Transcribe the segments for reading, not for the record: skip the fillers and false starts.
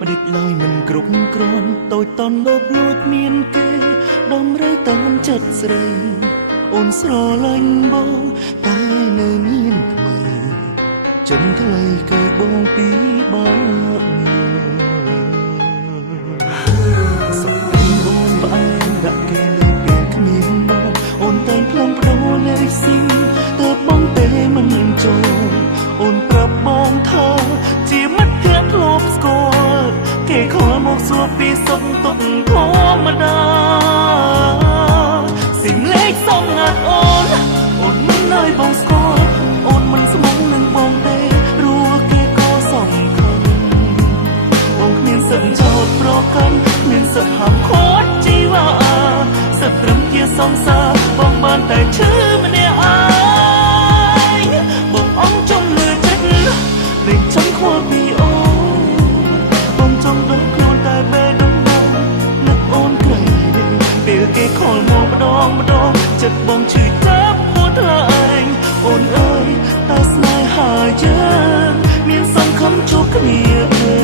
មិនដេចឡើយមិនគ្រប់គ្រាន់តូចតន់លោភលួចមានគេដំរើតាមចិត្តស្រីអូនស្រឡាញ់បងតែនៅមានថ្មីចិនថ្លៃគឺបងពីបាក់សំដីអូនផ្អែមដាក់គេលើពេលគ្មានបងអូនតែងផ្លំប្ដូរលេខស៊ីទើបបងទេមិនចូលអូនប្រាប់បងថាជាមិត្តភក្តិធ្លាប់ស្គាល់គេខលមកសួរពីសុខទុក្ខធម្មតាសិមលេខសំងាត់អូនមិនឲ្យបងស្គាល់អូនមិនស្មងនឹងបងទេព្រោះគេក៏សំខាន់បងគ្មានសិទ្ធិចោទប្រកាន់គ្មានសិទ្ធិហាមឃាត់ជីវ៉ាសិទ្ធិត្រឹមជាសង្សារបងបានតែឈឺម្នាក់ឯងបងអង្គចំលឺចិត្តលេងចំខ្វល់ពីអូនបងចង់ដឹងខ្លួនតែបេះដូងបងនឹកអូនក្រៃពេលគេខលមកម្ដងចិត្តបងឈឺចាប់ហួតថ្លែងអូនអើយតើស្នេហាយើងមានសង្ឃឹមជួបគ្នាទេ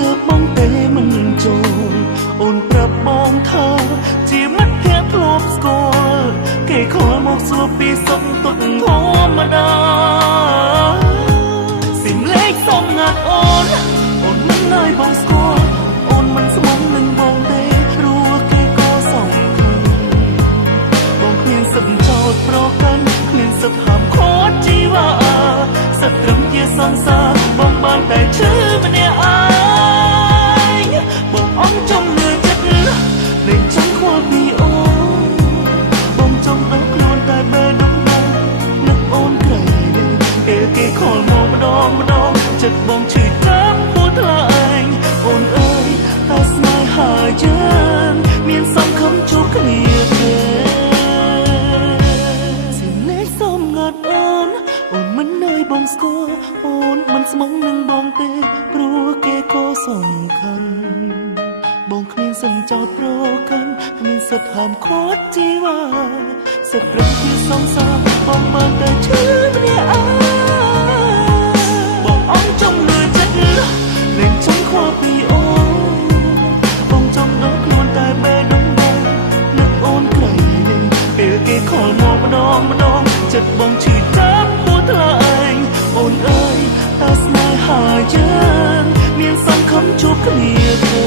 ទើបបងទេមិនចូលអូនប្រាប់បងថាជាមិត្តភក្តិធ្លាប់ស្គាល់គេខលមកសួរពីសុខទុក្ខធម្មតាសិមលេខសំងាត់អូនមិនឲ្យបងស្គាល់អូនមិនស្មងនឹងបងទេព្រោះគេក៏សំខាន់បងគ្មានសិទ្ធិចោទប្រកាន់គ្មានសិទ្ធិហាមឃាត់ជីវ៉ាសិទ្ធិត្រឹមជាសង្សារបងបានតែឈឺម្នាក់ឯងបងអង្គចំលឺចិត្តលេងចង់ខ្វល់ពីអូនបងចង់ដឹងខ្លួនតែបេះដូងបងនឹកអូនក្រៃពេលគេខលមកម្ដងចិត្តបងឈឺចាប់ហួតថ្លែងអូនអើយតើស្នេហាយើងមានសង្ឃឹមជួបគ្នាទេសិមលេខសំងាត់អូនមិនឲ្យបងស្គាល់អូនមិនស្មងនឹងបងទេព្រោះគេក៏សំខាន់បងគ្មានសិទ្ធិចោទប្រកាន់គ្មានសិទ្ធិហាមឃាត់ជីវ៉ាសិទ្ធិប្រឹងជាសង្សារបងបានតែឈឺម្នាក់ឯងបងអង្គចំលឺចិត្តលេងចង់ខ្វល់ពីអូនបងចង់ដឹងខ្លួនតែបេះដូងបងនឹកអូនក្រៃពេលគេខលមកម្ដងចិត្តបងឈឺចាប់ហួតថ្លែងអូនអើយតើស្នេហាយើងមានសង្ឃឹមជួបគ្នាទេ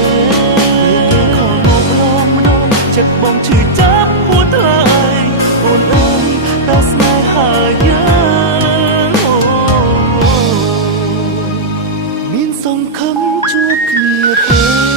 ខលមកម្ដងចិត្តបងឈឺចាប់ហួតថ្លែងអូនអើយតើស្នេហាយើងមានសង្ឃឹមជួបគ្នាទេ